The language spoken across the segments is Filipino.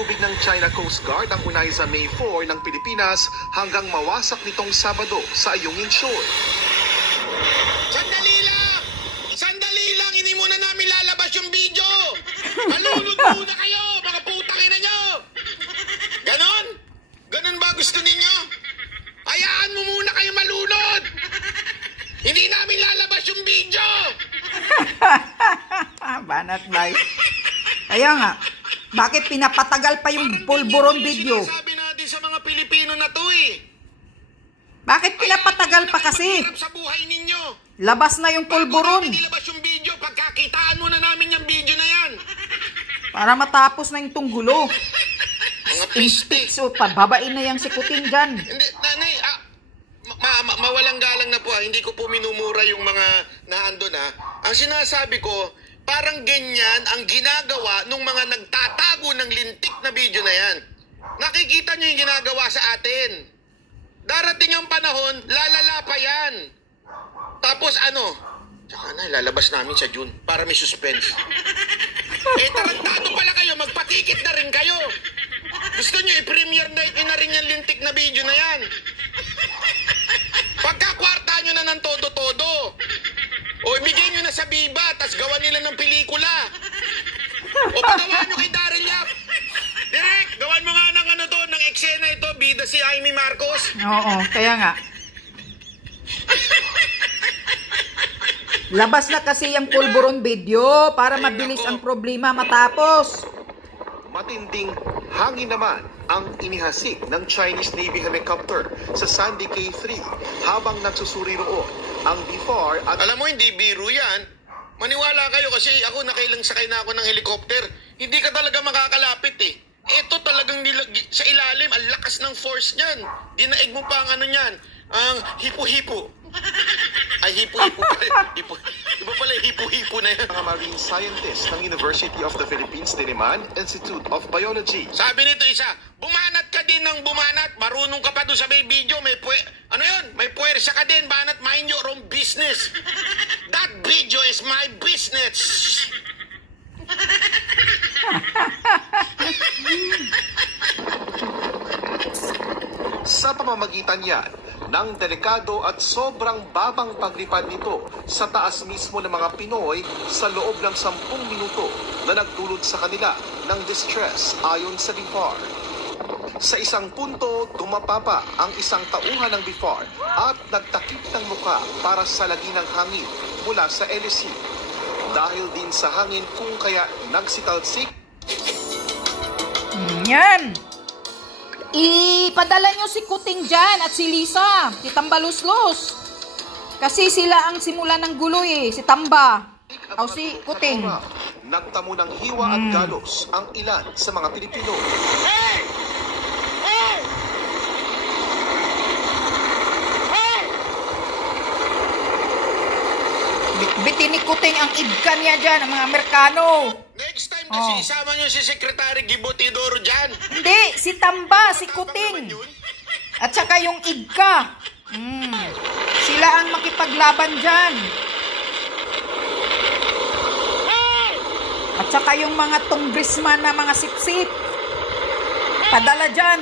Tubig ng China Coast Guard ang unay sa May 4 ng Pilipinas hanggang mawasak nitong Sabado sa Ayungin Shore. Sandali lang! Sandali lang! Hindi muna namin lalabas yung video! Malunod muna kayo! Mga putang ina nyo! Ganon? Ganon ba gusto ninyo? Hayaan mo muna kayo malunod! Hindi namin lalabas yung video! Banat bay. Kaya nga, bakit pinapatagal pa yung pulburon video? Sinasabi natin sa mga Pilipino na to eh. Bakit pinapatagal pa kasi? Sa buhay ninyo. Labas na yung pulburon. Bago namin ilabas yung video, pagkakitaan muna namin yung video na yan. Para matapos na yung tunggulo. Mga piste. So, pababain na yung sikutin dyan. Hindi, nanay, mawalang galang na po Hindi ko po minumura yung mga naandun Ang sinasabi ko, parang ganyan ang ginagawa ng mga nagtatago ng lintik na video na yan. Nakikita nyo yung ginagawa sa atin. Darating ang panahon, lalala pa yan. Tapos tsaka na, lalabas namin sa June para may suspense. Tarantado pala kayo, magpatikit na rin kayo. Gusto nyo i-premiere na rin yung lintik na video na yan. Pagkakwarta nyo na ng todo-todo. O ibigay nyo na sa Viva, tas gawa nila ng pelikula. O pagawa nyo kay Daryl Yap. Direk, gawan mo nga ng eksena ito, bida si Amy Marcos. Oo, kaya nga. Labas na kasi yung pulburon video para mabilis ang problema matapos. Matinding hangin naman ang inihasik ng Chinese Navy helicopter sa Sandy K3 habang nagsusuri roon ang BFAR at... Alam mo, hindi biro yan. Maniwala kayo kasi ako nakailang sakay na ako ng helicopter. Hindi ka talaga makakalapit eh. Ito talagang sa ilalim, ang lakas ng force niyan. Dinaig mo pa ang niyan, ang hipo-hipo. Ay, hipo-hipo pala. Iba pala hipo-hipo na yan. Mga marine scientist ng University of the Philippines Diliman Institute of Biology. Sabi nito isa, bumanat ka din ng bumanat. Marunong ka pa doon sa may video. May puwersa ka din. Banat, mind your own business. That video is my business. Sa pamamagitan yan ng delikado at sobrang babang paglipad nito sa taas mismo ng mga Pinoy sa loob ng 10 minuto na nagdulot sa kanila ng distress ayon sa BFAR. Sa isang punto, dumapapa ang isang tauhan ng BFAR at nagtakip ng muka para sa lagi ng hangin mula sa LSC. Dahil din sa hangin kung kaya nagsitalsik. Yan. Ipadala nyo si Kuting dyan at si Lisa, si Tambaluslos. Kasi sila ang simula ng gulo eh, si Tamba. O si Kuting. Nagtamo ng hiwa at galos ang ilan sa mga Pilipino. Hey! Hey! Hey! Bitbiti ni Kuting ang idka niya dyan, ang mga Amerikano. Next time kasi isama nyo si Secretary Gibotidoro dyan. Hindi, si Tamba, si Kuting. At saka yung idka. Sila ang makipaglaban dyan. At saka yung mga congressman na mga sipsip. Padala dyan.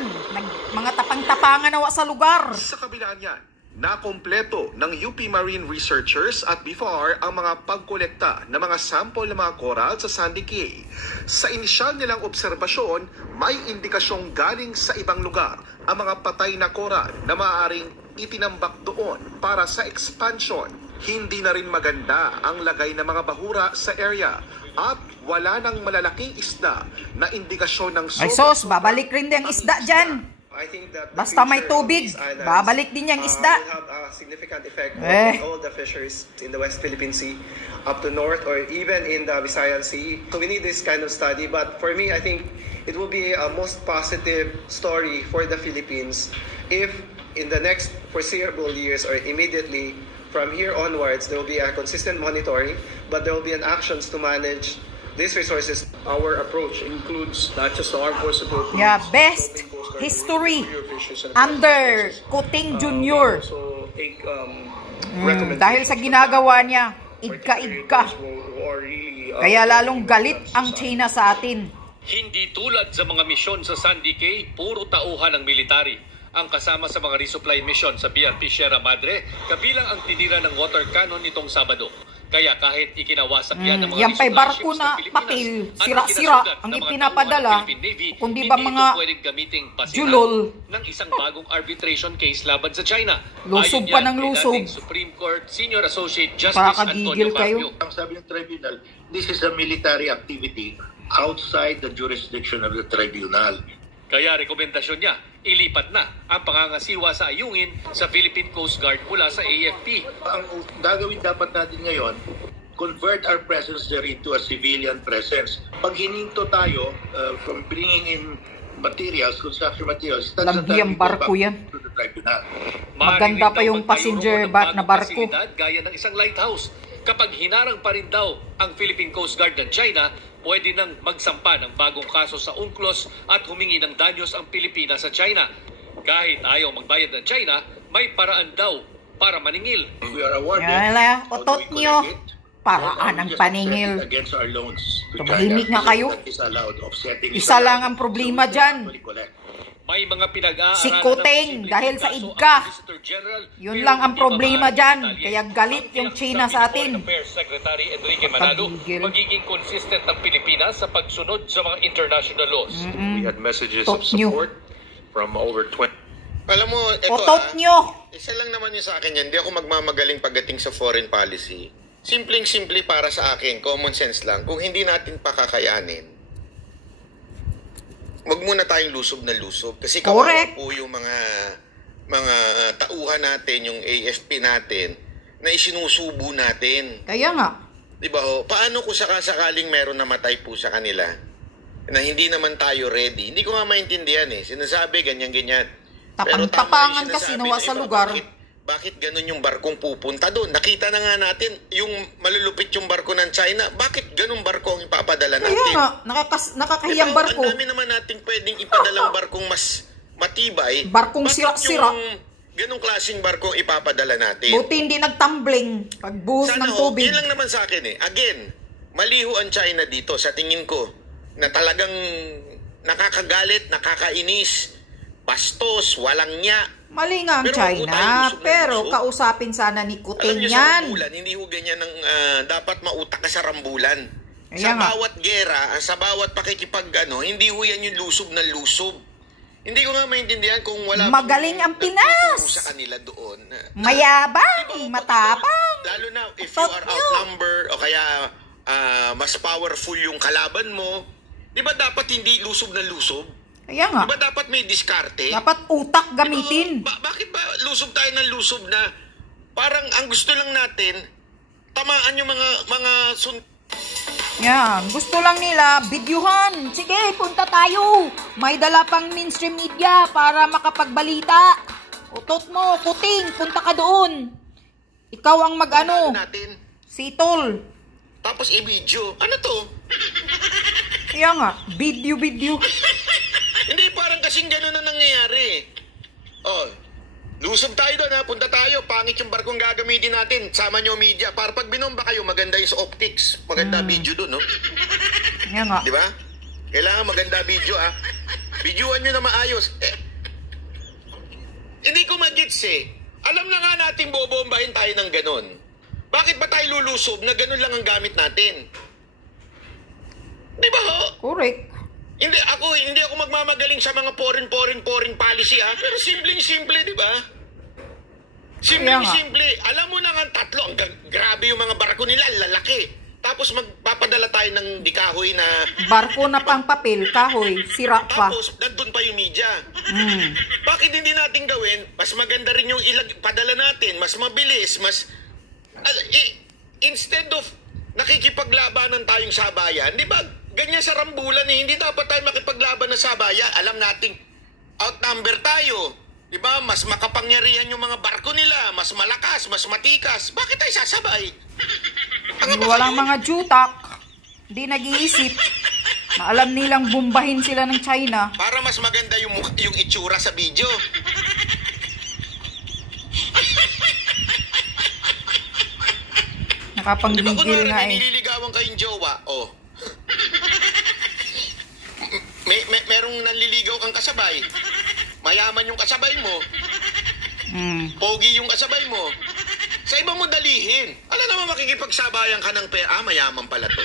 Mga tapang-tapangan na sa lugar. Sa kabilaan yan, nakompleto ng UP Marine Researchers at BFAR ang mga pagkolekta ng mga sample ng mga coral sa Sandy Cay. Sa inisyal nilang obserbasyon, may indikasyong galing sa ibang lugar ang mga patay na coral na maaaring itinambak doon para sa expansion. Hindi na rin maganda ang lagay ng mga bahura sa area at wala nang malalaking isda na indikasyon ng Ay sos, babalik rin din ang isda dyan. Basta may tubig, babalik din yung isda. Will have a significant effect on all the fisheries in the West Philippine Sea up to north or even in the Visayan Sea. So we need this kind of study, but for me, I think it will be a most positive story for the Philippines if in the next foreseeable years or immediately from here onwards, there will be a consistent monitoring, but there will be an actions to manage these resources. Our approach includes not just the Armed Forces of the Philippines, Yeah, best history under Kuting Jr. So take Dahil sa ginagawa niya, idka-idka. Kaya lalong galit ang China sa atin. Hindi tulad sa mga misyon sa Sandy Cay, puro tauhan ng military. Ang kasama sa mga resupply mission sa BRP Sierra Madre, kabilang ang tinira ng water cannon nitong Sabado. Kaya kahit ikinawasak yan ng mga yan pa'y resupply barko ships na ng Pilipinas, papel, at sira-sira ikinasugat ang ng mga ipinapadala. tauhan ng Philippine Navy, Kundi ba hindi mga ito pwedeng gamiting pasihan julol? ng isang bagong arbitration case laban sa China. Lusob Ayon pa yan ng kay lusob. dating Supreme Court Senior Associate Justice Pakakagigil Antonio kayo. Carpio. Ang sabi ng tribunal, this is a military activity outside the jurisdiction of the tribunal. Kaya rekomendasyon niya, ilipat na ang pangangasiwa sa ayungin sa Philippine Coast Guard mula sa AFP. Ang gagawin dapat natin ngayon, convert our presence there into a civilian presence. Pag hininto tayo from bringing in materials, construction materials, that's the Lagyang time we go barko back yan. to the tribunal. Maganda pa yung passenger na barko. Pasilidad, gaya ng isang lighthouse. Kapag hinarang pa rin daw ang Philippine Coast Guard ng China, pwede nang magsampa ng bagong kaso sa UNCLOS at humingi ng danyos ang Pilipinas sa China. Kahit ayaw magbayad ng China, may paraan daw para maningil. If we are awarded, Yala, how do otot we nyo. collect it? Paraan ng Just paningil. offset it against our loans to Tumahimik China. nga kayo. That is allowed. Offsetting is Isa allowed. lang ang problema So we dyan. actually collect. May mga pinag-aaralan Si Kuteng, ng dahil sa kaso IDCA. ang Solicitor General, Yun pero lang ang hindi problema maaaring dyan. detalye. Kaya galit yung China sa atin. Foreign Affairs Secretary Enrique Manalo, Pagigil. magiging consistent ang Pilipinas sa pagsunod sa mga international laws. We had messages Tot of nyo. support from over 20. Alam mo, ito Otot nyo. isa lang naman yung sa akin yan. Hindi ako magmamagaling pagdating sa foreign policy. Simpleng-simple para sa akin, common sense lang. Kung hindi natin pakakayanin, wag muna tayong lusob na lusob. Kasi kawawa Correct. po yung mga tauhan natin, yung AFP natin, na isinusubo natin. Kaya nga. Di ba ho? Paano kung sakasakaling meron namatay po sa kanila na hindi naman tayo ready? Hindi ko nga maintindihan eh. Sinasabi ganyan-ganyan. Pero tama Tapang-tapangan yung ka sinasabi sinuwa ng sa iba. lugar. Bakit ganun yung barkong pupunta doon? Nakita na nga natin yung malulupit yung barko ng China. Bakit ganun barko ang ipapadala natin? Kaya nga, nakakahiyang barko. Ang dami naman natin pwedeng ipadalang barkong mas matibay. Barkong Bakit sira-sira. yung ganung klaseng barko ipapadala natin? Buti hindi nagtumbling pagbuhos ng tubig. Yun lang naman sa akin eh. Again, maliho ang China dito sa tingin ko na talagang nakakagalit, nakakainis, bastos, walang nya. Mali nga ang Pero China, huwag tayong lusog na pero lusog. kausapin sana ni Alam Kuteng niyo sa yan. rambulan, hindi ho ganyan ng dapat mautak ka sa rambulan. Kaya Sa nga. bawat gera, sa bawat pakikipag hindi ho yan yung lusob na lusob. Hindi ko nga maintindihan kung wala Magaling ang Pinas. sa kanila doon. Mayabang, matapang. Lalo na if you Tot are nyo. outnumbered o kaya mas powerful yung kalaban mo, di ba dapat hindi lusob na lusob? Kaya nga, Di ba dapat may diskarte? dapat utak gamitin. Bakit ba lusob tayo ng lusob na parang ang gusto lang natin tamaan yung mga Yan, gusto lang nila, bidyuhan. Sige, punta tayo. May dala pang mainstream media para makapagbalita. Utot mo, Kuting, punta ka doon. Ikaw ang mag-ano, natin. sitol. Tapos i-video. Ano to? Kaya nga, video. Hindi, parang kasing gano'n na nangyayari. Oh, lusob tayo doon ha. Punta tayo. Pangit yung barkong gagamitin natin. Sama nyo media. Para pag binomba kayo, maganda yung sa optics. Maganda video doon, no? Kaya nga. Di ba? Kailangan maganda video, ha? Videoan nyo na maayos. Hindi ko magets, eh. Alam na nga natin bobombahin tayo ng ganon. Bakit ba tayo lulusob na ganon lang ang gamit natin? Di ba ho? Correct. Hindi ako magmamagaling sa mga foreign policy, ha? Pero simpleng-simple, di ba? Simpleng-simple. Alam mo na nga tatlo, grabe yung mga barko nila, lalaki. Tapos magpapadala tayo ng dikahoy na... Barko na pang papel, kahoy, sira pa. Tapos, nandun pa yung media. Bakit hindi natin gawin? Mas maganda rin yung padala natin, mas mabilis, mas... instead of nakikipaglabanan tayong sabayan, di ba? Ganyan sa rambulan eh, hindi dapat tayo makipaglaban ng sabayan. Alam nating outnumber tayo. Di ba? Mas makapangyarihan yung mga barko nila, mas malakas, mas matikas. Bakit tayo sasabay? Walang mga jutak. Hindi nag-iisip. Na alam nilang bombahin sila ng China. Para mas maganda yung itsura sa video. Di ba Nakapanggigil kunwari nga eh. nililigawan kayong jowa? Oh. merong nanliligaw kang kasabay, mayaman yung kasabay mo, pogi yung kasabay mo, sa iba mo dalihin. Alam naman, makikipagsabayan ka ng pera. Mayaman pala to.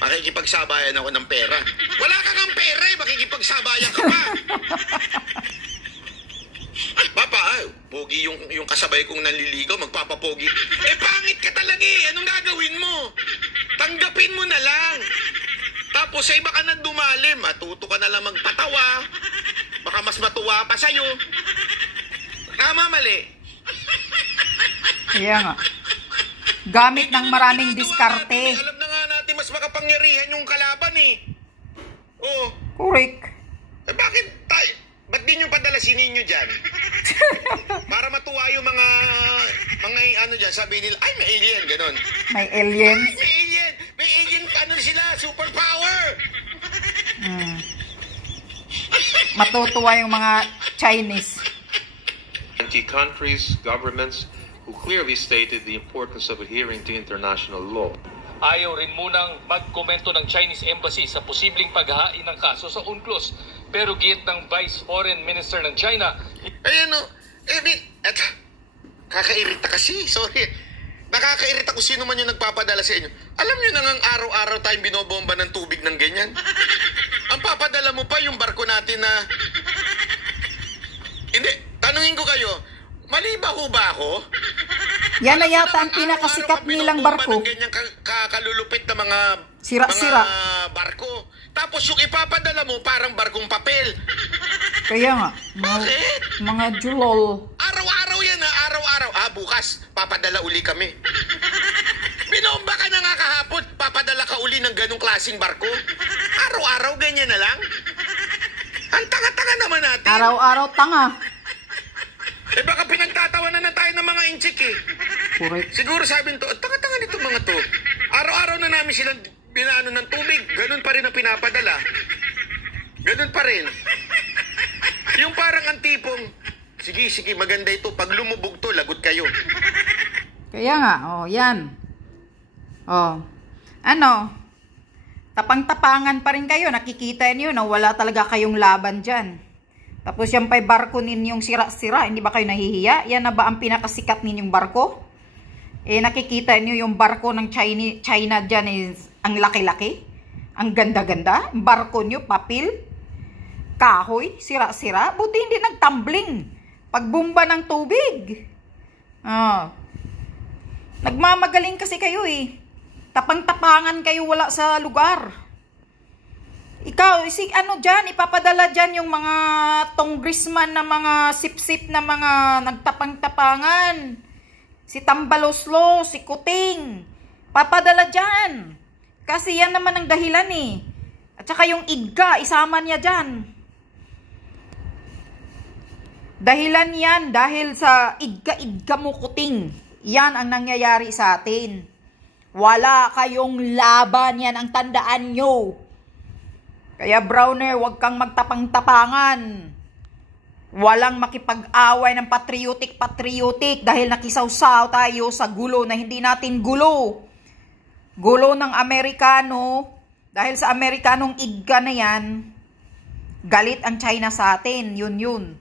Makikipagsabayan ako ng pera. Wala ka ng pera eh, makikipagsabayan ka pa. Papa, pogi yung kasabay kong nanliligaw, magpapapogi. Pangit ka talaga eh. Anong gagawin mo? Tanggapin mo na lang. Tapos sa iba ka na dumalim, matuto ka na lang magpatawa. Baka mas matuwa pa sa'yo. Tama, mali. Kaya nga. Gamit ng maraming diskarte. Alam na nga natin, mas makapangyarihan yung kalaban eh. Oo. Correct. Bakit tayo? Ba't di nyo padala si Ninyo dyan? Para matuwa yung mga ano dyan, sabi nila, ay may alien, ganon. May aliens. May alien, ano sila, superpower. Matutuwa yung mga Chinese. Countries, governments who clearly stated the importance of adhering to international law. Ayaw rin munang magkomento ng Chinese Embassy sa posibleng paghahain ng kaso sa UNCLOS. Pero git ng Vice Foreign Minister ng China, Ayan o, kakairita kasi, sorry. Nakakairita kung sino man yung nagpapadala sa inyo. Alam nyo na ngang araw-araw tayong binobomba ng tubig ng ganyan. Ang papadala mo pa yung barko natin na... Hindi, tanungin ko kayo, mali ba ho ba ako? Yan na yata ang pinakasikat nilang barko. Ng ganyang kakalulupit na mga Sira-sira. barko. Tapos yung ipapadala mo parang barkong papel. Kaya nga. Bakit? Mga julol. Araw-araw yan ha, araw-araw. Bukas, papadala uli kami. Binomba ka na nga kahapon, papadala ka uli ng ganong klaseng barko. Araw-araw, ganyan na lang. Ang tanga-tanga naman natin. Araw-araw tanga. Baka pinagtatawanan na tayo ng mga inchik eh. Correct. Siguro sabi nito, tanga-tanga nito mga to. Araw-araw na namin silang binaano ng tubig. Ganun pa rin ang pinapadala. Ganun pa rin. Yung parang ang tipong, sige, maganda ito. Pag lumubog to, lagot kayo. Kaya nga, yan. Tapang-tapangan pa rin kayo. Nakikita niyo na wala talaga kayong laban dyan. Tapos yan pa'y barko ninyong sira-sira. Hindi ba kayo nahihiya? Yan na ba ang pinakasikat ninyong barko? Nakikita niyo yung barko ng China dyan is ang laki-laki. Ang ganda-ganda. Barko niyo, papel, kahoy, sira-sira. Buti hindi nagtumbling. Pagbumba ng tubig. Nagmamagaling kasi kayo eh. Tapang-tapangan kayo, wala sa lugar. Ikaw, dyan, ipapadala dyan yung mga congressman na mga sip-sip na mga nagtapang-tapangan. Si Tambaloslo, si Kuting. Papadala dyan. Kasi yan naman ang dahilan eh. At saka yung IDGA, isama niya dyan. Dahilan yan, dahil sa IDGA mo Kuting. Yan ang nangyayari sa atin. Wala kayong laban, yan ang tandaan nyo. Kaya Browner, huwag kang magtapang-tapangan. Walang makipag-away ng patriotic dahil nakisawsaw tayo sa gulo na hindi natin gulo. Gulo ng Amerikano, dahil sa Amerikanong IDGA na yan, galit ang China sa atin, yun.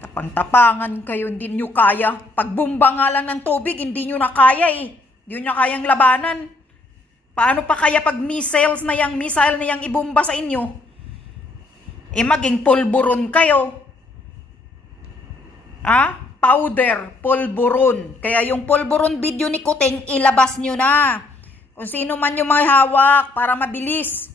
Tapang-tapangan kayo, hindi nyo kaya. Pagbumba nga lang ng tubig, hindi nyo na kaya eh. Hindi nyo kayang labanan. Paano pa kaya pag missile na yang ibumba sa inyo? Maging pulburon kayo. Powder, pulburon. Kaya yung pulburon video ni Kuting, ilabas nyo na. Kung sino man yung mga hawak para mabilis.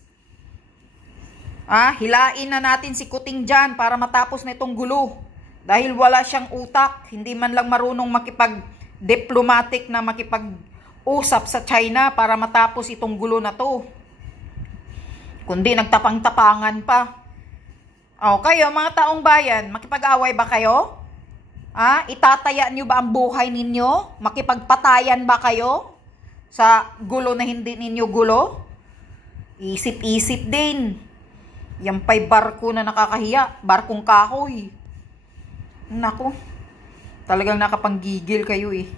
Hilain na natin si Kuting dyan para matapos na itong gulo. Dahil wala siyang utak. Hindi man lang marunong makipag-diplomatic na makipag-usap sa China para matapos itong gulo na to. Kundi nagtapang-tapangan pa. Kayo mga taong bayan, makipag-away ba kayo? Itataya nyo ba ang buhay ninyo? Makipagpatayan ba kayo sa gulo na hindi ninyo gulo? Isip-isip din. Yan pa'y barko na nakakahiya. Barkong kahoy. Naku, talagang nakapanggigil kayo eh.